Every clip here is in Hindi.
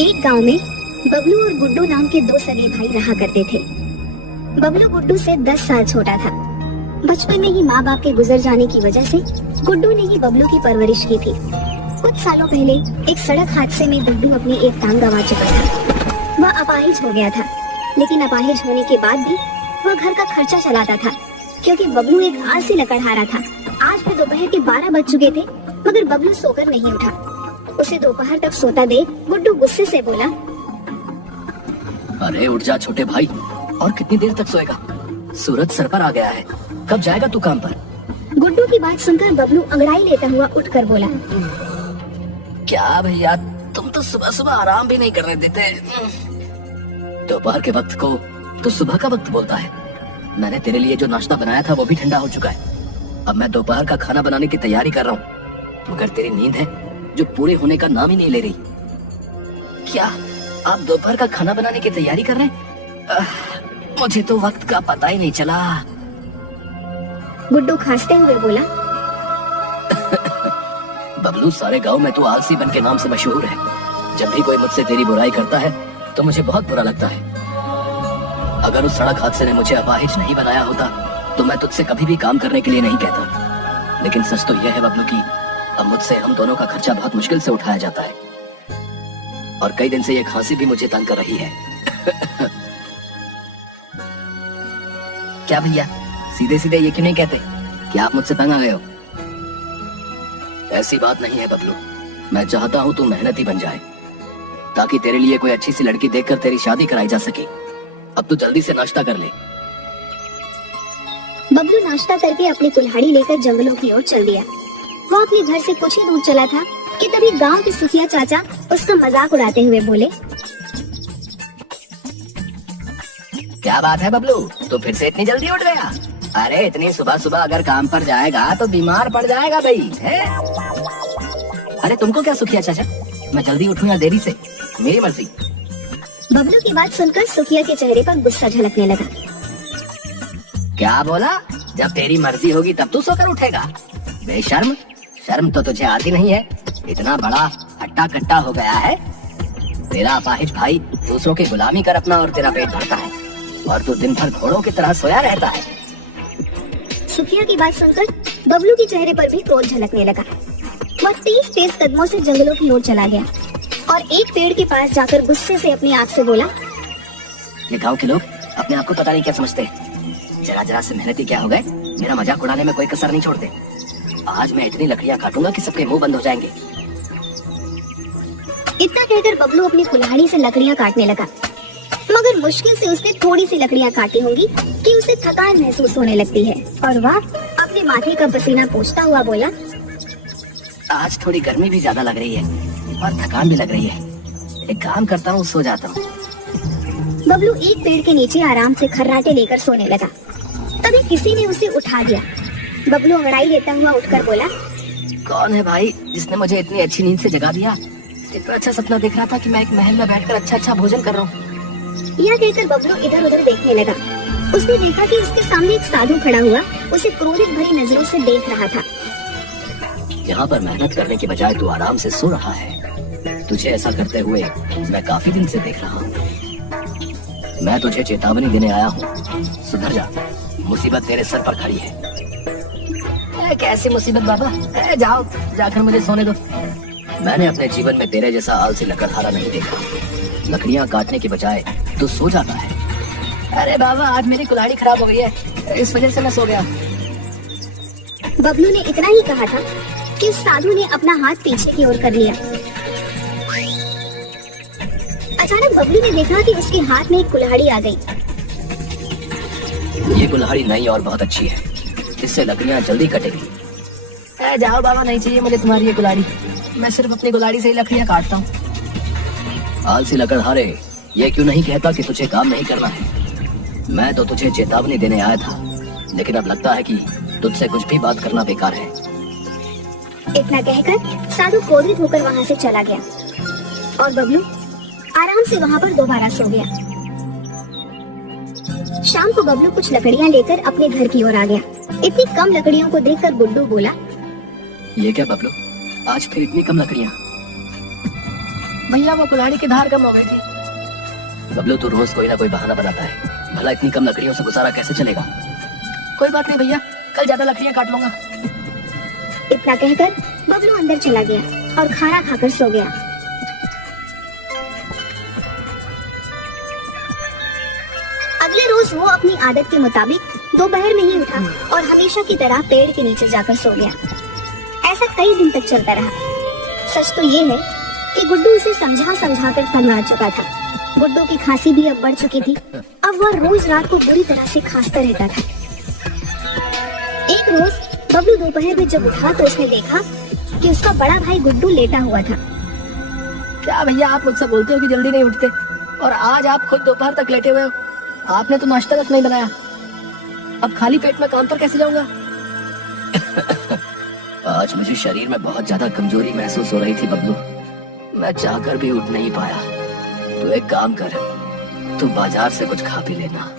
एक गांव में बबलू और गुड्डू नाम के दो सगे भाई रहा करते थे। बबलू गुड्डू से 10 साल छोटा था। बचपन में ही माँ बाप के गुजर जाने की वजह से गुड्डू ने ही बबलू की परवरिश की थी। कुछ सालों पहले एक सड़क हादसे में गुड्डू अपनी एक टांग गंवा चुका था। वह अपाहिज हो गया था, लेकिन अपाहिज होने के बाद भी वह घर का खर्चा चलाता था, क्योंकि बबलू एक आलसी लकड़हारा था। आज भी दोपहर के 12 बज चुके थे, मगर बबलू सोकर नहीं उठा। उसे दोपहर तक सोता देख गुड्डू गुस्से से बोला, अरे उठ जा छोटे भाई, और कितनी देर तक सोएगा? सूरज सर पर आ गया है, कब जाएगा तू काम पर? गुड्डू की बात सुनकर बबलू अंगड़ाई लेता हुआ उठकर बोला, क्या भैया, तुम तो सुबह सुबह आराम भी नहीं करने देते। दोपहर के वक्त को तो सुबह का वक्त बोलता है। मैंने तेरे लिए जो नाश्ता बनाया था वो भी ठंडा हो चुका है। अब मैं दोपहर का खाना बनाने की तैयारी कर रहा हूँ, मगर तेरी नींद है जो पूरे होने का नाम ही नहीं ले रही। क्या आप दोपहर का खाना बनाने की तैयारी कर रहे हैं? मुझे तो वक्त का पता ही नहीं चला। गुड्डू खांसते हुए बोला, बबलू, सारे गांव में तू आलसी बन के नाम से मशहूर है। जब भी कोई मुझसे तेरी बुराई करता है तो मुझे बहुत बुरा लगता है। अगर उस सड़क हादसे ने मुझे अपाहिज नहीं बनाया होता तो मैं तुझसे कभी भी काम करने के लिए नहीं कहता। लेकिन सच तो यह है बबलू की अब मुझसे हम दोनों का खर्चा बहुत मुश्किल से उठाया जाता है, और कई दिन से ये खांसी भी मुझे तंग कर रही है। क्या भैया, सीधे सीधे ये क्यों नहीं कहते कि आप मुझसे तंग आ गए हो? ऐसी बात नहीं है बबलू, मैं चाहता हूँ तू मेहनती बन जाए, ताकि तेरे लिए कोई अच्छी सी लड़की देखकर तेरी शादी कराई जा सके। अब तू जल्दी से नाश्ता कर ले। बबलू नाश्ता करके अपनी कुल्हाड़ी लेकर जंगलों की ओर चल दिया। वो अपने घर से कुछ ही दूर चला था कि तभी गांव के सुखिया चाचा उसका मजाक उड़ाते हुए बोले, क्या बात है बबलू, तू फिर से इतनी जल्दी उठ गया? अरे इतनी सुबह सुबह अगर काम पर जाएगा तो बीमार पड़ जाएगा भाई, है? अरे तुमको क्या सुखिया चाचा, मैं जल्दी उठूं या देरी से, मेरी मर्जी। बबलू की बात सुनकर सुखिया के चेहरे पर गुस्सा झलकने लगा। क्या बोला? जब तेरी मर्जी होगी तब तू सोकर उठेगा? बेशर्म, शर्म तो तुझे आती नहीं है। इतना बड़ा हट्टा कट्टा हो गया है। तेरा अपाहिज भाई दूसरों की गुलामी कर अपना और तेरा पेट भरता है, और तू दिन भर घोड़ों की तरह सोया रहता है। सुखिया की बात सुनकर बबलू के चेहरे पर भी क्रोध झलकने लगा। वह तेज कदमों से जंगलों की ओर चला गया और एक पेड़ के पास जाकर गुस्से से अपनी आँख से बोला, ये गाँव के लोग अपने आप को पता नहीं क्या समझते, जरा जरा से मेहनती क्या हो गए, मेरा मजाक उड़ाने में कोई कसर नहीं छोड़ते। आज मैं इतनी लकड़ियाँ काटूंगा कि सबके मुंह बंद हो जाएंगे। इतना कहकर बबलू अपनी कुल्हाड़ी से लकड़ियाँ काटने लगा, मगर मुश्किल से उसने थोड़ी सी लकड़ियाँ काटी होंगी कि उसे थकान महसूस होने लगती है, और वह अपने माथे का पसीना पोंछता हुआ बोला, आज थोड़ी गर्मी भी ज्यादा लग रही है और थकान भी लग रही है। एक काम करता हूँ, सो जाता हूँ। बबलू एक पेड़ के नीचे आराम से खर्राटे लेकर सोने लगा। तभी किसी ने उसे उठा दिया। बबलू अंगड़ाई लेता हुआ उठकर बोला, कौन है भाई जिसने मुझे इतनी अच्छी नींद से जगा दिया? इतना अच्छा सपना देख रहा था कि मैं एक महल में बैठकर अच्छा भोजन कर रहा हूँ। यह कहकर बबलू इधर उधर देखने लगा। उसने देखा कि उसके सामने एक साधु खड़ा हुआ उसे क्रोधित भरी नजरों से देख रहा था। यहाँ पर मेहनत करने के बजाय तू आराम से सो रहा है। तुझे ऐसा करते हुए मैं काफी दिन से देख रहा हूँ। मैं तुझे चेतावनी देने आया हूँ, सुधर जा, मुसीबत तेरे सर पर खड़ी है। कैसी मुसीबत बाबा? जाओ, जाकर मुझे सोने दो। मैंने अपने जीवन में तेरे जैसा आलसी लकड़हारा नहीं देखा। लकड़ियाँ काटने के बजाय तू सो जाता है। अरे बाबा, आज मेरी कुल्हाड़ी खराब हो गई है, इस वजह से मैं सो गया। बबलू ने इतना ही कहा था कि उस साधु ने अपना हाथ पीछे की ओर कर लिया। अचानक बबलू ने देखा कि उसके हाथ में एक कुल्हाड़ी आ गई। ये कुल्हाड़ी नई और बहुत अच्छी है, इससे लकड़ियाँ जल्दी कटेगी। जाओ बाबा, नहीं चाहिए मुझे तुम्हारी ये कुल्हाड़ी, मैं सिर्फ अपनी कुल्हाड़ी से ही लकड़ियाँ काटता हूँ। आलसी लकड़हारे, ये क्यों नहीं कहता कि तुझे काम नहीं करना है? मैं तो तुझे चेतावनी देने आया था, लेकिन अब लगता है कि तुझसे कुछ भी बात करना बेकार है। इतना कहकर साधु क्रोधित होकर वहाँ से चला गया और बबलू आराम से वहाँ पर दोबारा सो गया। शाम को बबलू कुछ लकड़ियाँ लेकर अपने घर की ओर आ गया। इतनी कम लकड़ियों को देखकर गुड्डू बोला, ये क्या बबलू, आज फिर इतनी कम लकड़ियाँ? भैया वो कुल्हाड़ी की धार कम हो गई थी। बबलू तू रोज कोई ना कोई बहाना बनाता है, भला इतनी कम लकड़ियों से गुजारा कैसे चलेगा? कोई बात नहीं भैया, कल ज्यादा लकड़ियां काट लूंगा। इतना कहकर बबलू अंदर चला गया और खाना खाकर सो गया। अगले रोज वो अपनी आदत के मुताबिक दोपहर में ही उठा और हमेशा की तरह पेड़ के नीचे जाकर सो गया। ऐसा कई दिन तक चलता रहा। सच तो ये है कि गुड्डू उसे समझा समझा कर तंग आ चुका था। गुड्डू की खांसी भी अब बढ़ चुकी थी। अब वह रोज रात को बुरी तरह से खांसता रहता था। एक रोज बबलू दोपहर में जब उठा तो उसने देखा कि उसका बड़ा भाई गुड्डू लेटा हुआ था। क्या भैया आप मुझसे बोलते हो कि जल्दी नहीं उठते, और आज आप खुद दोपहर तक लेटे हुए हो। आपने तो नाश्ता तक नहीं बनाया। अब खाली पेट में काम पर कैसे जाऊंगा? आज मुझे शरीर में बहुत ज्यादा कमजोरी महसूस हो रही थी बबलू, मैं चाहकर भी उठ नहीं पाया। तू एक काम कर, तू बाजार से कुछ खा पी लेना।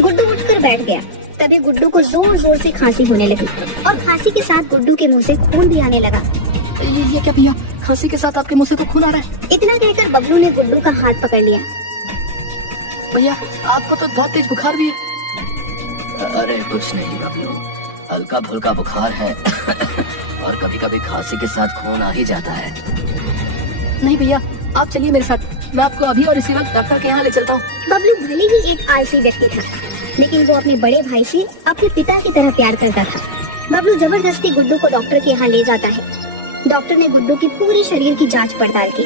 गुड्डू उठकर बैठ गया। तभी गुड्डू को जोर जोर से खांसी होने लगी और खांसी के साथ गुड्डू के मुंह से खून भी आने लगा। ये क्या भैया, खांसी के साथ आपके मुंह से तो खून आ रहा है। इतना कहकर बबलू ने गुड्डू का हाथ पकड़ लिया। भैया आपको तो बहुत तेज बुखार भी है। अरे कुछ नहीं बबलू, हल्का फुल्का बुखार है और कभी कभी खांसी के साथ खून आ ही जाता है। नहीं भैया, आप चलिए मेरे साथ, मैं आपको अभी और इसी वक्त डॉक्टर के यहाँ ले चलता हूँ। बबलू भले ही एक आलसी व्यक्ति था, लेकिन वो अपने बड़े भाई से अपने पिता की तरह प्यार करता था। बबलू जबरदस्ती गुड्डू को डॉक्टर के यहाँ ले जाता है। डॉक्टर ने गुड्डू की पूरे शरीर की जांच पड़ताल की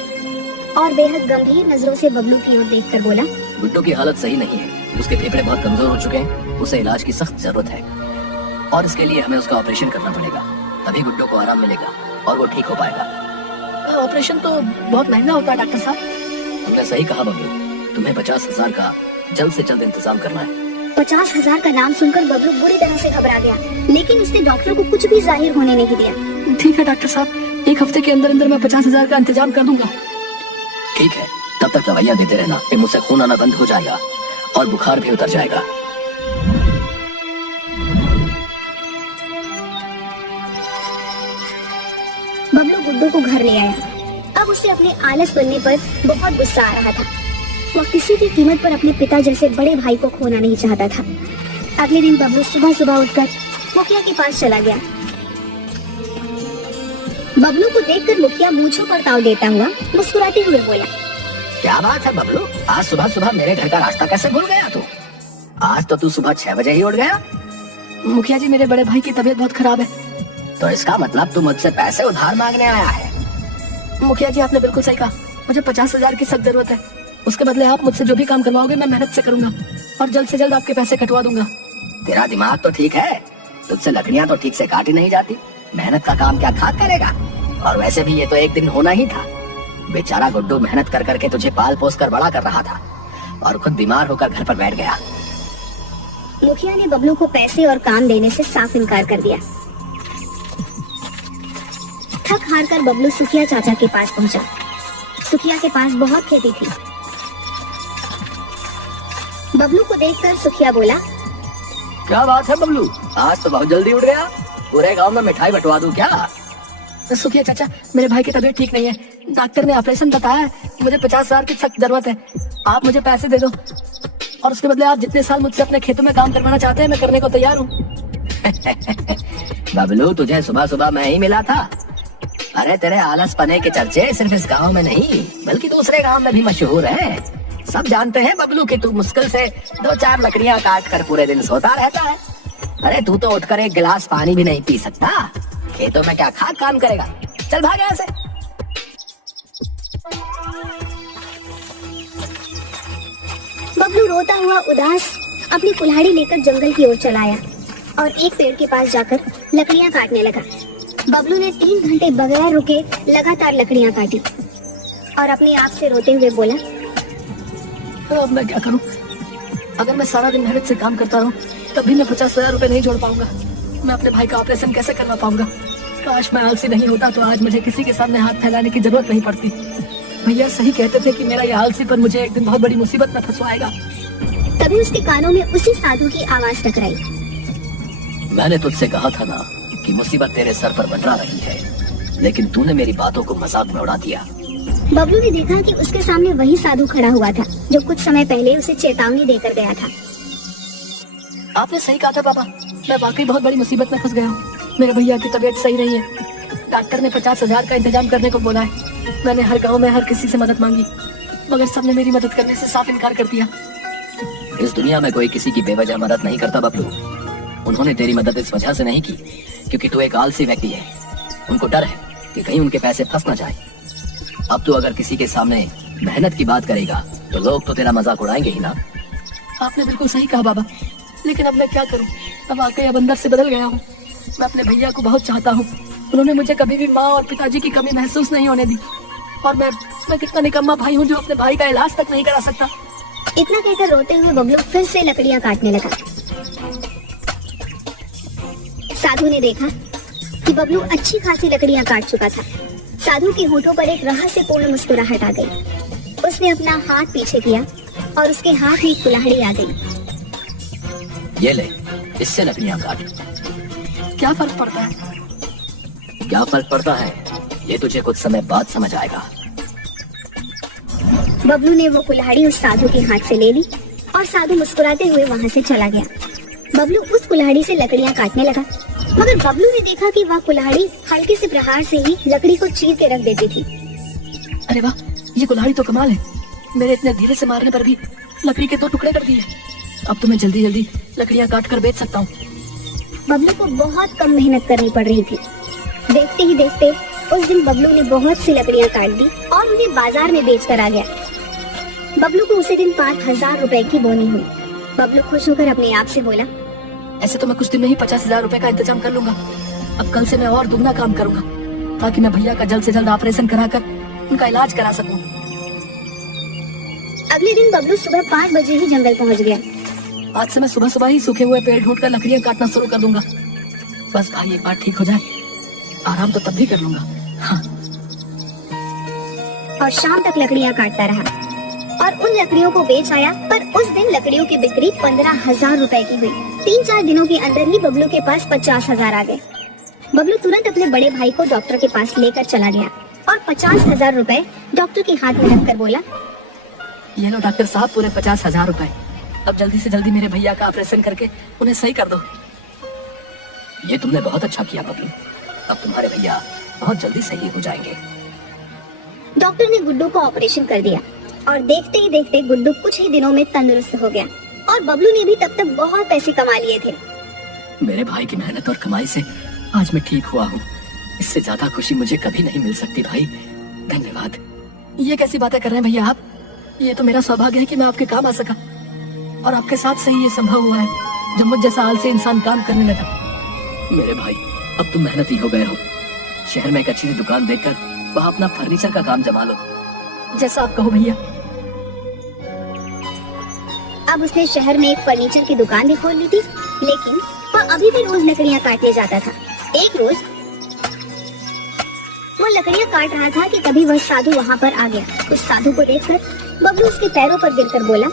और बेहद गंभीर नजरों से बबलू की ओर देखकर बोला, गुड्डू की हालत सही नहीं है, उसके फेफड़े बहुत कमजोर हो चुके हैं, उसे इलाज की सख्त जरूरत है और इसके लिए हमें उसका ऑपरेशन करना पड़ेगा, तभी गुड्डू को आराम मिलेगा और वो ठीक हो पाएगा। ऑपरेशन तो बहुत महंगा होता है डॉक्टर साहब। तुमने सही कहा बबलू, तुम्हें 50,000 का जल्द से जल्द इंतजाम करना है। 50,000 का नाम सुनकर बबलू बुरी तरह से घबरा गया, लेकिन उसने डॉक्टर को कुछ भी जाहिर होने नहीं दिया। ठीक है डॉक्टर साहब, एक हफ्ते के अंदर अंदर मैं 50,000 का इंतजाम कर दूंगा। ठीक है, तब तक दवाइयाँ देते रहना, फिर मुझसे खून आना बंद हो जाएगा और बुखार भी उतर जाएगा। बबलू गुड्डू को घर ले आया। अब उसे अपने आलस बनने पर बहुत गुस्सा आ रहा था। वह किसी भी कीमत पर अपने पिता जैसे बड़े भाई को खोना नहीं चाहता था। अगले दिन बबलू सुबह सुबह उठकर मुखिया के पास चला गया। बबलू को देखकर मुखिया मूंछों पर ताव देता हुआ मुस्कुराते हुए बोला, क्या बात है बबलू, आज सुबह सुबह मेरे घर का रास्ता कैसे भूल गया तू? आज तो तू सुबह 6 बजे ही उठ गया। मुखिया जी, मेरे बड़े भाई की तबीयत बहुत खराब है। तो इसका मतलब तू मुझसे पैसे उधार मांगने आया है? मुखिया जी आपने बिल्कुल सही कहा, मुझे 50,000 की सख्त जरूरत है। उसके बदले आप मुझसे जो भी काम करवाओगे मैं मेहनत से करूंगा और जल्द से जल्द आपके पैसे कटवा दूंगा। तेरा दिमाग तो ठीक है, तुझसे लकड़ियां तो ठीक से काटी नहीं जाती, मेहनत का काम क्या खाक करेगा? और वैसे भी ये तो एक दिन होना ही था। बेचारा गुड्डू मेहनत कर करके तुझे पाल पोस कर बड़ा कर रहा था और खुद बीमार होकर घर पर बैठ गया। मुखिया ने बबलू को पैसे और काम देने से साफ इनकार कर दिया। थक हार कर बबलू सुखिया चाचा के पास पहुंचा। सुखिया के पास बहुत खेती थी। बबलू को देखकर सुखिया बोला, क्या बात है बबलू, आज तो बहुत जल्दी उठ गया, पूरे गांव में मिठाई बंटवा दूं क्या? सुखिया चाचा, मेरे भाई की तबीयत ठीक नहीं है, डॉक्टर ने ऑपरेशन बताया है, मुझे 50,000 की सख्त जरूरत है। आप मुझे पैसे दे दो और उसके बदले आप जितने साल मुझसे अपने खेतों में काम करवाना चाहते हैं मैं करने को तैयार हूँ। बबलू, तुझे सुबह सुबह मैं ही मिला था। अरे तेरे आलस पने के चर्चे सिर्फ इस गांव में नहीं बल्कि दूसरे गांव में भी मशहूर हैं। सब जानते हैं बबलू कि तू मुश्किल से 2-4 लकड़ियां काट कर पूरे दिन सोता रहता है। अरे तू तो उठकर एक गिलास पानी भी नहीं पी सकता, खेतों में क्या खाक काम करेगा? चल भाग यहाँ से। बबलू रोता हुआ उदास अपनी कुल्हाड़ी लेकर जंगल की ओर चला आया और एक पेड़ के पास जाकर लकड़ियां काटने लगा। बबलू ने 3 घंटे बगैर रुके लगातार लकड़ियां काटी और अपने आप से रोते हुए बोला, अब मैं क्या करूं? अगर मैं सारा दिन मेहनत से काम करता रहूं तब भी मैं 50,000 रुपए नहीं जोड़ पाऊंगा। मैं अपने भाई का ऑपरेशन कैसे करवा पाऊंगा? काश मैं आलसी नहीं होता तो आज मुझे किसी के सामने हाथ फैलाने की जरूरत नहीं पड़ती। भैया सही कहते थे कि मेरा ये आलसी पर मुझे एक दिन बहुत बड़ी मुसीबत में फंसवाएगा। तभी उसके कानों में उसी साधु की आवाज टकराई। मैंने तुझसे कहा था ना कि मुसीबत तेरे सर पर मंडरा रही है, लेकिन तूने मेरी बातों को मजाक में उड़ा दिया। बबलू ने देखा कि उसके सामने वही साधु खड़ा हुआ था जो कुछ समय पहले उसे चेतावनी देकर गया था। आपने सही कहा था पापा, मैं वाकई बहुत बड़ी मुसीबत में फंस गया हूँ। मेरे भैया की तबीयत सही नहीं है। डॉक्टर ने 50,000 का इंतजाम करने को बोला है। मैंने हर गांव में हर किसी से मदद मांगी, मगर सबने मेरी मदद करने से साफ इनकार कर दिया। इस दुनिया में कोई किसी की बेवजह मदद नहीं करता बबलू। उन्होंने तेरी मदद इस वजह से नहीं की क्योंकि तू एक आलसी व्यक्ति है। उनको डर है कि कहीं उनके पैसे फंस ना जाए। अब तू अगर किसी के सामने मेहनत की बात करेगा तो लोग तो तेरा मजाक उड़ाएंगे ही ना। आपने बिल्कुल सही कहा बाबा, लेकिन अब मैं क्या करूं? अब वाकई अब अंदर से बदल गया हूं। मैं अपने भैया को बहुत चाहता हूं। उन्होंने मुझे कभी भी माँ और पिताजी की कमी महसूस नहीं होने दी। और मैं कितना निकम्मा भाई हूं जो अपने भाई का इलाज तक नहीं करा सकता। इतना कहकर रोते हुए बबलू फिर से लकड़ियां काटने लगा। साधु ने देखा कि बबलू अच्छी खासी लकड़ियां काट चुका था। साधु के होठों पर एक रहस्यपूर्ण मुस्कुराहट आ गई। उसने अपना हाथ पीछे किया और उसके हाथ में एक कुल्हाड़ी आ गई। ये ले, इससे लकड़ियां काट। क्या फर्क पड़ता है? क्या फर्क पड़ता है ये तुझे कुछ समय बाद समझ आएगा। बबलू ने वो कुल्हाड़ी उस साधु के हाथ से ले ली और साधु मुस्कुराते हुए वहाँ से चला गया। बबलू उस कुल्हाड़ी से लकड़ियां काटने लगा, मगर बबलू ने देखा कि वह कुल्हाड़ी हल्के से प्रहार से ही लकड़ी को चीर के रख देती थी। अरे वाह, ये कुल्हाड़ी तो कमाल है। मेरे इतने धीरे से मारने पर भी लकड़ी के 2 टुकड़े कर दिए। अब तो मैं जल्दी जल्दी लकड़ियां काट कर बेच सकता हूँ। बबलू को बहुत कम मेहनत करनी पड़ रही थी। देखते ही देखते उस दिन बबलू ने बहुत सी लकड़ियां काट दी और उन्हें बाजार में बेच कर आ गया। बबलू को उसी दिन 5,000 रुपए की बोनी हुई। बबलू खुश होकर अपने आप से बोला, ऐसे तो मैं कुछ दिन में ही 50,000 रुपए का इंतजाम कर लूंगा। अब कल से मैं और दुगना काम करूंगा ताकि मैं भैया का जल्द से जल्द ऑपरेशन कराकर उनका इलाज करा सकूं। अगले दिन बबलू सुबह 5 बजे ही जंगल पहुंच गया। आज से मैं सुबह सुबह ही सूखे हुए पेड़ ढूंढकर लकड़ियां काटना शुरू कर दूंगा। बस भाई एक बार ठीक हो जाए, आराम तो तब भी कर लूंगा। हाँ। और शाम तक लकड़ियां काटता रहा और उन लकड़ियों को बेच आया। पर उस दिन लकड़ियों की बिक्री 15,000 रुपए की हुई। 3-4 दिनों के अंदर ही बबलू के पास 50,000 आ गए। बबलू तुरंत अपने बड़े भाई को डॉक्टर के पास लेकर चला गया और 50,000 रुपए डॉक्टर के हाथ में रखकर बोला, ये लो डॉक्टर साहब, पूरे 50,000 रुपए। अब जल्दी से जल्दी मेरे भैया का ऑपरेशन करके उन्हें सही कर दो। ये तुमने बहुत अच्छा किया बबलू। अब तुम्हारे भैया बहुत जल्दी सही हो जाएंगे। डॉक्टर ने गुड्डू को ऑपरेशन कर दिया और देखते ही देखते गुड्डू कुछ ही दिनों में तंदुरुस्त हो गया और बबलू ने भी तब तक बहुत पैसे कमा लिए थे। मेरे भाई की मेहनत और कमाई से आज मैं ठीक हुआ हूँ। इससे ज्यादा खुशी मुझे कभी नहीं मिल सकती भाई। धन्यवाद। ये कैसी बातें कर रहे हैं भैया आप? ये तो मेरा सौभाग्य है कि मैं आपके काम आ सका और आपके साथ से ही ये संभव हुआ है जब मुझ जैसा आलसी इंसान काम करने लगा। मेरे भाई, अब तुम मेहनती हो गए हो। शहर में एक अच्छी सी दुकान देखकर वहाँ अपना फर्नीचर का काम जमा लो। जैसा आप कहो भैया। अब उसने शहर में एक फर्नीचर की दुकान भी खोल ली थी, लेकिन वह अभी भी रोज लकड़ियां काटने जाता था। एक रोज वो लकड़ियां काट रहा था कि तभी वह साधु वहाँ पर आ गया। उस साधु को देखकर बबलू उसके पैरों पर गिरकर बोला,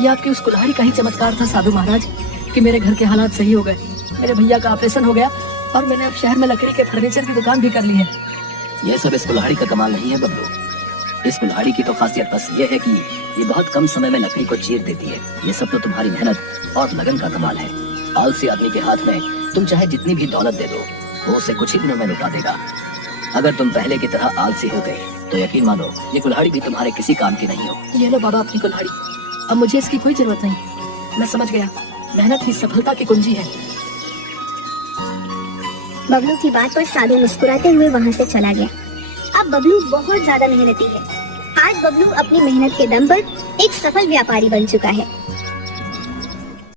ये आपकी उस कुल्हाड़ी का ही चमत्कार था साधु महाराज कि मेरे घर के हालात सही हो गए। मेरे भैया का ऑपरेशन हो गया और मैंने अब शहर में लकड़ी के फर्नीचर की दुकान भी कर ली है। ये सब इस कुल्हाड़ी का कमाल नहीं है बबलू। इस कुल्हाड़ी की तो खासियत बस ये है कि ये बहुत कम समय में लकड़ी को चीर देती है। ये सब तो तुम्हारी मेहनत और लगन का कमाल है। आलसी आदमी के हाथ में तुम चाहे जितनी भी दौलत दे दो, वो उसे कुछ ही दिनों में लुटा देगा। अगर तुम पहले की तरह आलसी होते तो यकीन मानो ये कुल्हाड़ी भी तुम्हारे किसी काम की नहीं हो। ये लो बाबा अपनी कुल्हाड़ी, अब मुझे इसकी कोई जरूरत नहीं। मैं समझ गया, मेहनत ही सफलता की कुंजी है। बबलू की बात पर साधु मुस्कुराते हुए वहाँ से चला गया। अब बबलू बहुत ज्यादा मेहनती है। आज बबलू अपनी मेहनत के दम पर एक सफल व्यापारी बन चुका है।